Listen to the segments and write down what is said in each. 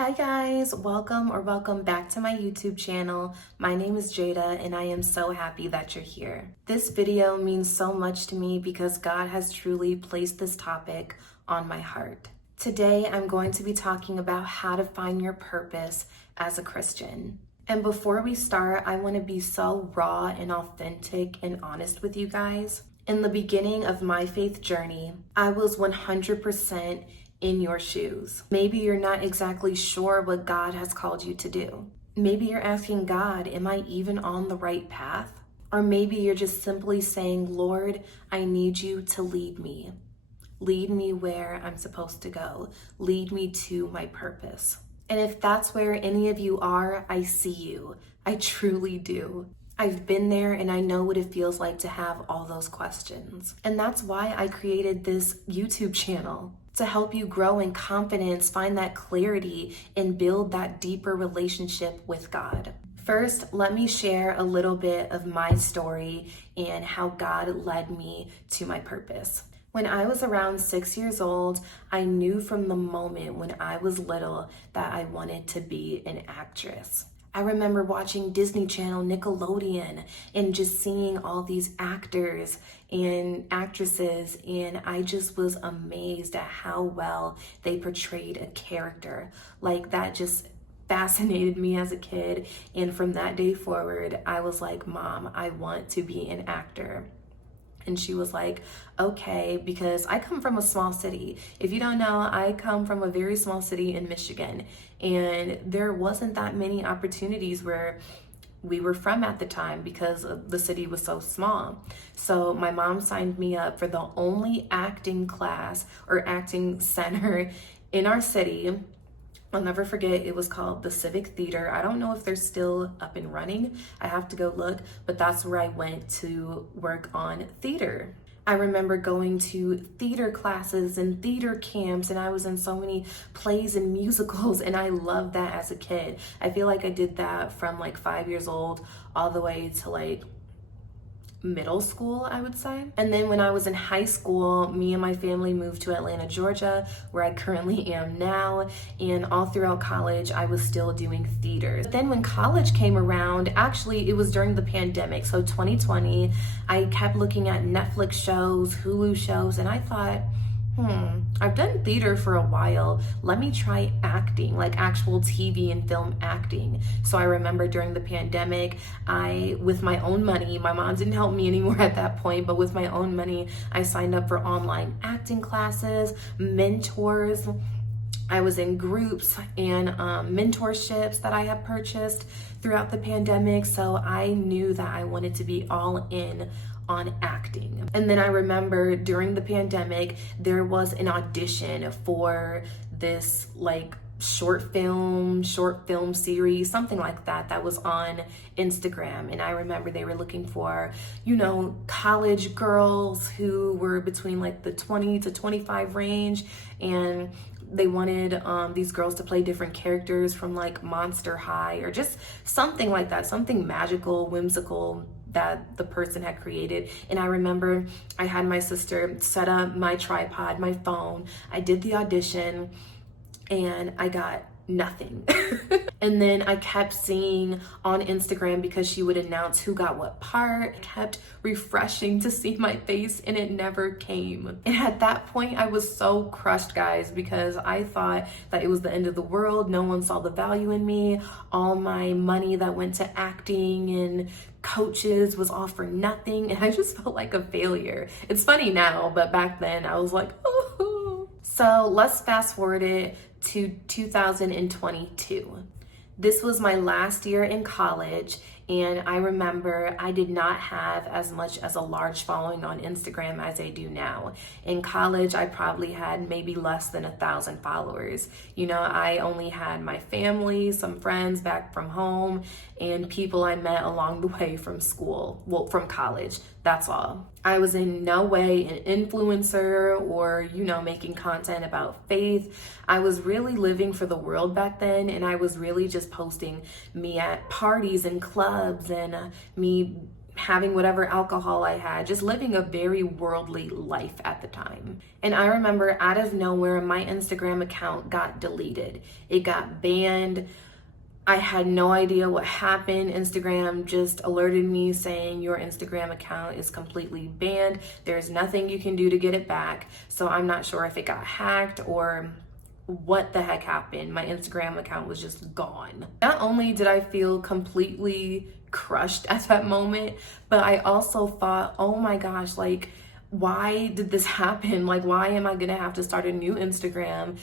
Hi guys, welcome back to my YouTube channel. My name is Jada and I am so happy that you're here. This video means so much to me because God has truly placed this topic on my heart. Today I'm going to be talking about how to find your purpose as a Christian. And before we start, I want to be so raw and authentic and honest with you guys. In the beginning of my faith journey, I was 100% in your shoes. Maybe you're not exactly sure what God has called you to do. Maybe you're asking God, am I even on the right path? Or maybe you're just simply saying, Lord, I need you to lead me. Lead me where I'm supposed to go. Lead me to my purpose. And if that's where any of you are, I see you. I truly do. I've been there and I know what it feels like to have all those questions. And that's why I created this YouTube channel, to help you grow in confidence, find that clarity, and build that deeper relationship with God. First, let me share a little bit of my story and how God led me to my purpose. When I was around 6 years old, I knew from the moment when I was little that I wanted to be an actress. I remember watching Disney Channel, Nickelodeon, and just seeing all these actors and actresses, and I just was amazed at how well they portrayed a character. Like, that just fascinated me as a kid, and from that day forward, I was like, Mom, I want to be an actor. And she was like, okay, because I come from a small city. If you don't know, I come from a very small city in Michigan, and there wasn't that many opportunities where we were from at the time because the city was so small. So my mom signed me up for the only acting class or acting center in our city. I'll never forget, it was called the Civic Theater. I don't know if they're still up and running. I have to go look, but that's where I went to work on theater. I remember going to theater classes and theater camps, and I was in so many plays and musicals, and I loved that as a kid. I feel like I did that from like 5 years old all the way to like middle school, I would say. And then when I was in high school, me and my family moved to Atlanta, Georgia, where I currently am now. And all throughout college, I was still doing theater. But then when college came around, actually it was during the pandemic, so 2020, I kept looking at Netflix shows, Hulu shows, and I thought, I've done theater for a while. Let me try acting, like actual TV and film acting. So I remember during the pandemic, with my own money, my mom didn't help me anymore at that point, but with my own money, I signed up for online acting classes, mentors. I was in groups and mentorships that I had purchased throughout the pandemic. So I knew that I wanted to be all in on acting. And then I remember during the pandemic, there was an audition for this like short film series, something like that was on Instagram. And I remember they were looking for, college girls who were between like the 20 to 25 range, and they wanted these girls to play different characters from like Monster High or just something like that, something magical, whimsical that the person had created. And I remember I had my sister set up my tripod, my phone. I did the audition and I got nothing. And then I kept seeing on Instagram, because she would announce who got what part, I kept refreshing to see my face and it never came. And at that point I was so crushed, guys, because I thought that it was the end of the world. No one saw the value in me. All my money that went to acting and coaches was all for nothing, and I just felt like a failure. It's funny now, but back then I was like, oh. So let's fast forward it to 2022. This was my last year in college, and I remember I did not have as much as a large following on Instagram as I do now. In college, I probably had maybe less than 1,000 followers. I only had my family, some friends back from home, and people I met along the way from school, from college. That's all. I was in no way an influencer or, making content about faith. I was really living for the world back then, and I was really just posting me at parties and clubs and me having whatever alcohol I had, just living a very worldly life at the time. And I remember out of nowhere, my Instagram account got deleted. It got banned. I had no idea what happened. Instagram just alerted me saying your Instagram account is completely banned. There's nothing you can do to get it back. So I'm not sure if it got hacked or what the heck happened. My Instagram account was just gone. Not only did I feel completely crushed at that moment, but I also thought, oh my gosh, like, why did this happen? Like, why am I gonna have to start a new Instagram,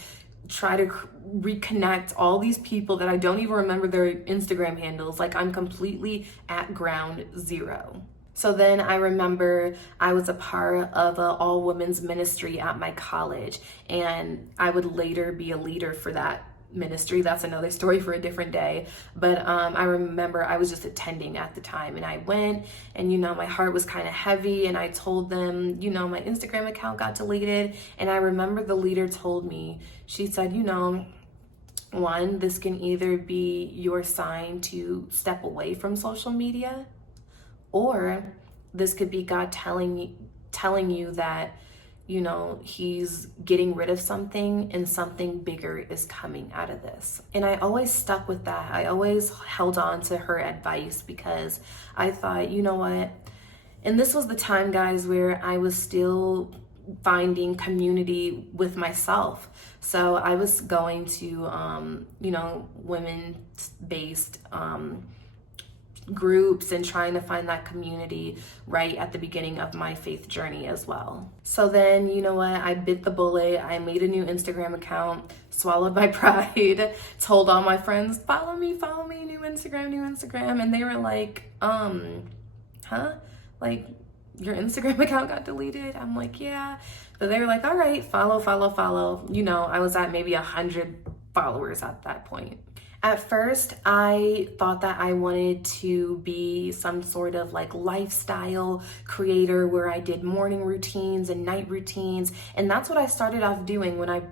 try to reconnect all these people that I don't even remember their Instagram handles? Like, I'm completely at ground zero. So then I remember I was a part of an all women's ministry at my college, and I would later be a leader for that ministry. That's another story for a different day. But I remember I was just attending at the time, and I went, and my heart was kind of heavy, and I told them, my Instagram account got deleted. And I remember the leader told me, she said, one, this can either be your sign to step away from social media, or this could be God telling you that he's getting rid of something and something bigger is coming out of this. And I always stuck with that. I always held on to her advice because I thought, you know what? And this was the time, guys, where I was still finding community with myself. So I was going to, women-based groups and trying to find that community right at the beginning of my faith journey as well. So then, I bit the bullet. I made a new Instagram account, swallowed my pride, told all my friends, follow me, new Instagram. And they were like, huh? Like, your Instagram account got deleted? I'm like, yeah. So they were like, all right, follow. I was at maybe 100 followers at that point. At first, I thought that I wanted to be some sort of like lifestyle creator where I did morning routines and night routines. And that's what I started off doing when I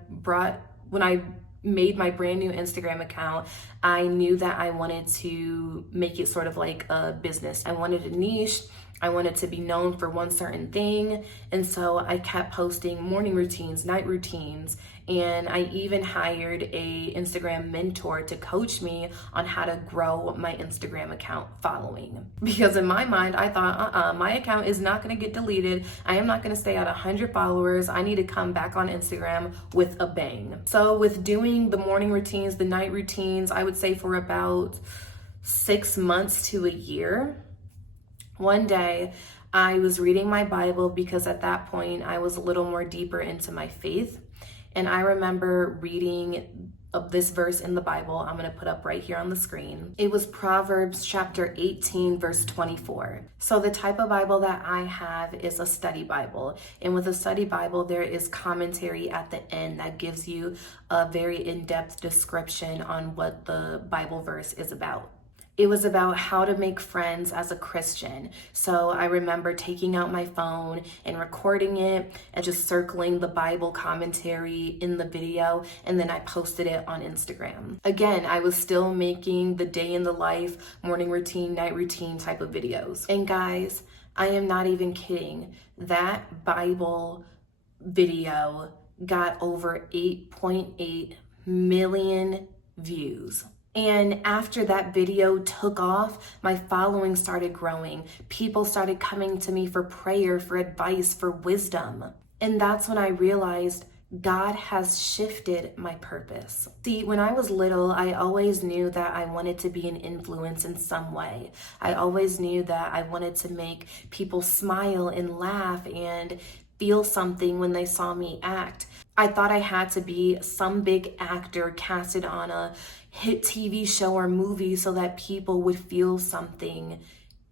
made my brand new Instagram account. I knew that I wanted to make it sort of like a business. I wanted a niche. I wanted to be known for one certain thing. And so I kept posting morning routines, night routines, and I even hired a Instagram mentor to coach me on how to grow my Instagram account following. Because in my mind, I thought, my account is not gonna get deleted. I am not gonna stay at 100 followers. I need to come back on Instagram with a bang. So with doing the morning routines, the night routines, I would say for about 6 months to a year, one day, I was reading my Bible because at that point I was a little more deeper into my faith. And I remember reading this verse in the Bible. I'm going to put up right here on the screen. It was Proverbs chapter 18, verse 24. So the type of Bible that I have is a study Bible. And with a study Bible, there is commentary at the end that gives you a very in-depth description on what the Bible verse is about. It was about how to make friends as a Christian. So I remember taking out my phone and recording it and just circling the Bible commentary in the video, and then I posted it on Instagram. Again, I was still making the day in the life, morning routine, night routine type of videos. And guys, I am not even kidding. That Bible video got over 8.8 million views. And after that video took off, my following started growing. People started coming to me for prayer, for advice, for wisdom. And that's when I realized God has shifted my purpose. See, when I was little, I always knew that I wanted to be an influence in some way. I always knew that I wanted to make people smile and laugh and feel something when they saw me act. I thought I had to be some big actor casted on a hit TV show or movie so that people would feel something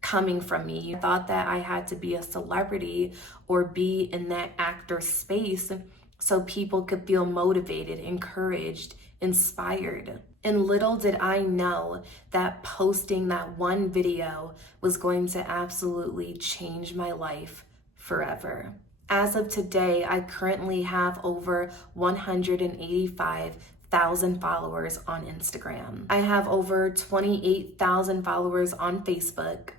coming from me. I thought that I had to be a celebrity or be in that actor space so people could feel motivated, encouraged, inspired. And little did I know that posting that one video was going to absolutely change my life forever. As of today, I currently have over 185,000 followers on Instagram. I have over 28,000 followers on Facebook,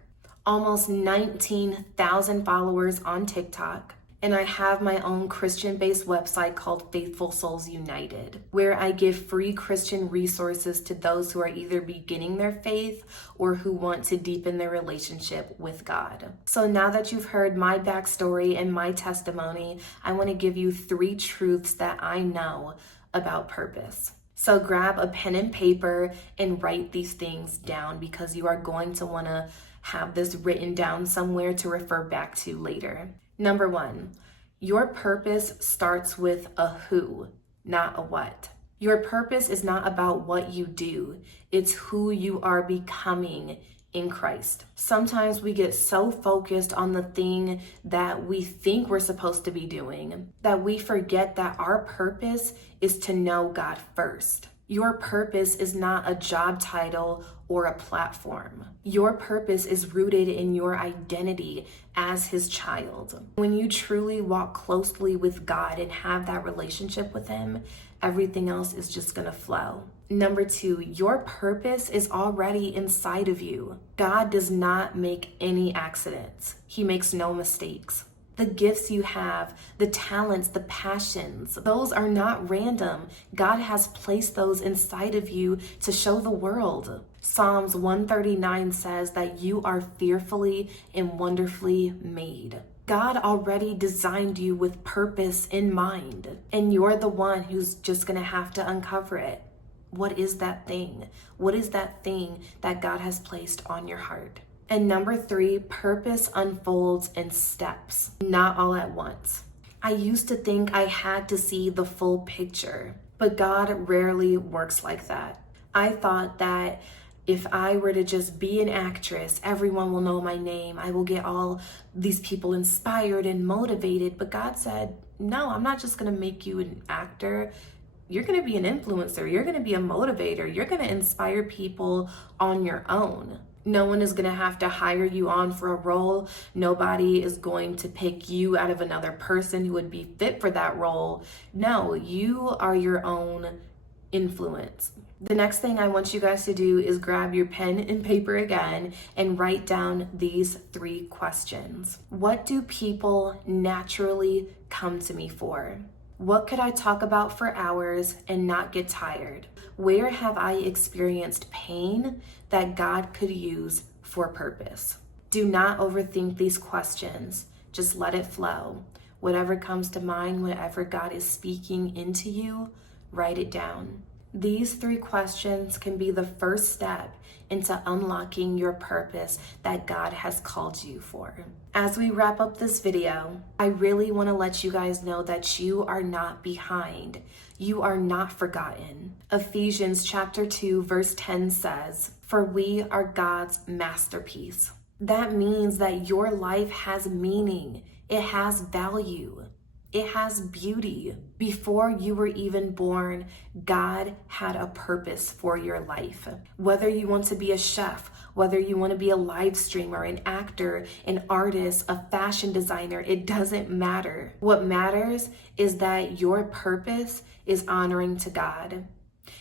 almost 19,000 followers on TikTok, and I have my own Christian-based website called Faithful Souls United, where I give free Christian resources to those who are either beginning their faith or who want to deepen their relationship with God. So now that you've heard my backstory and my testimony, I want to give you 3 truths that I know about purpose. So grab a pen and paper and write these things down, because you are going to want to have this written down somewhere to refer back to later. Number 1, your purpose starts with a who, not a what. Your purpose is not about what you do, it's who you are becoming in Christ. Sometimes we get so focused on the thing that we think we're supposed to be doing that we forget that our purpose is to know God first. Your purpose is not a job title or a platform. Your purpose is rooted in your identity as His child. When you truly walk closely with God and have that relationship with Him, everything else is just gonna flow. Number 2, your purpose is already inside of you. God does not make any accidents. He makes no mistakes. The gifts you have, the talents, the passions, those are not random. God has placed those inside of you to show the world. Psalms 139 says that you are fearfully and wonderfully made. God already designed you with purpose in mind, and you're the one who's just gonna have to uncover it. What is that thing? What is that thing that God has placed on your heart? And number 3, purpose unfolds in steps, not all at once. I used to think I had to see the full picture, but God rarely works like that. I thought that if I were to just be an actress, everyone will know my name. I will get all these people inspired and motivated. But God said, no, I'm not just gonna make you an actor. You're gonna be an influencer. You're gonna be a motivator. You're gonna inspire people on your own. No one is going to have to hire you on for a role. Nobody is going to pick you out of another person who would be fit for that role. No, you are your own influence. The next thing I want you guys to do is grab your pen and paper again and write down these 3 questions. What do people naturally come to me for? What could I talk about for hours and not get tired? Where have I experienced pain that God could use for purpose? Do not overthink these questions. Just let it flow. Whatever comes to mind, whatever God is speaking into you, write it down. These 3 questions can be the first step into unlocking your purpose that God has called you for. As we wrap up this video, I really want to let you guys know that you are not behind. You are not forgotten. Ephesians chapter 2 verse 10 says, "For we are God's masterpiece." That means that your life has meaning. It has value. It has beauty. Before you were even born, God had a purpose for your life. Whether you want to be a chef, whether you want to be a live streamer, an actor, an artist, a fashion designer, it doesn't matter. What matters is that your purpose is honoring to God.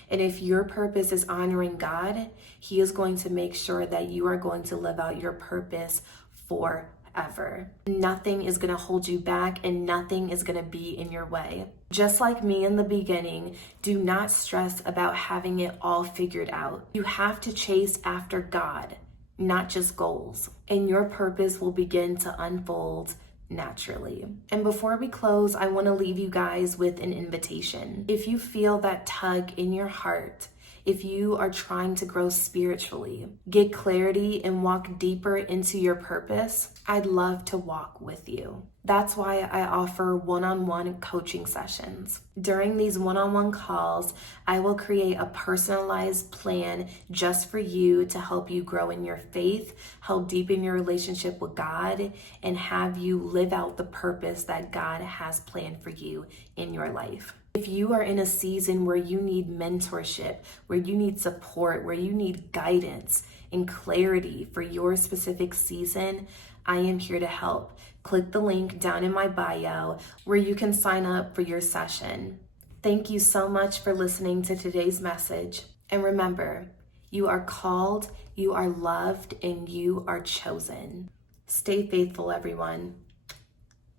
And if your purpose is honoring God, He is going to make sure that you are going to live out your purpose forever. Nothing is going to hold you back and nothing is going to be in your way. Just like me in the beginning, do not stress about having it all figured out. You have to chase after God, not just goals, and your purpose will begin to unfold naturally. And before we close, I want to leave you guys with an invitation. If you feel that tug in your heart, if you are trying to grow spiritually, get clarity and walk deeper into your purpose, I'd love to walk with you. That's why I offer one-on-one coaching sessions. During these one-on-one calls, I will create a personalized plan just for you to help you grow in your faith, help deepen your relationship with God, and have you live out the purpose that God has planned for you in your life. If you are in a season where you need mentorship, where you need support, where you need guidance and clarity for your specific season, I am here to help. Click the link down in my bio where you can sign up for your session. Thank you so much for listening to today's message. And remember, You are called, you are loved, and you are chosen. Stay faithful, everyone.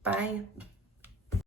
Bye.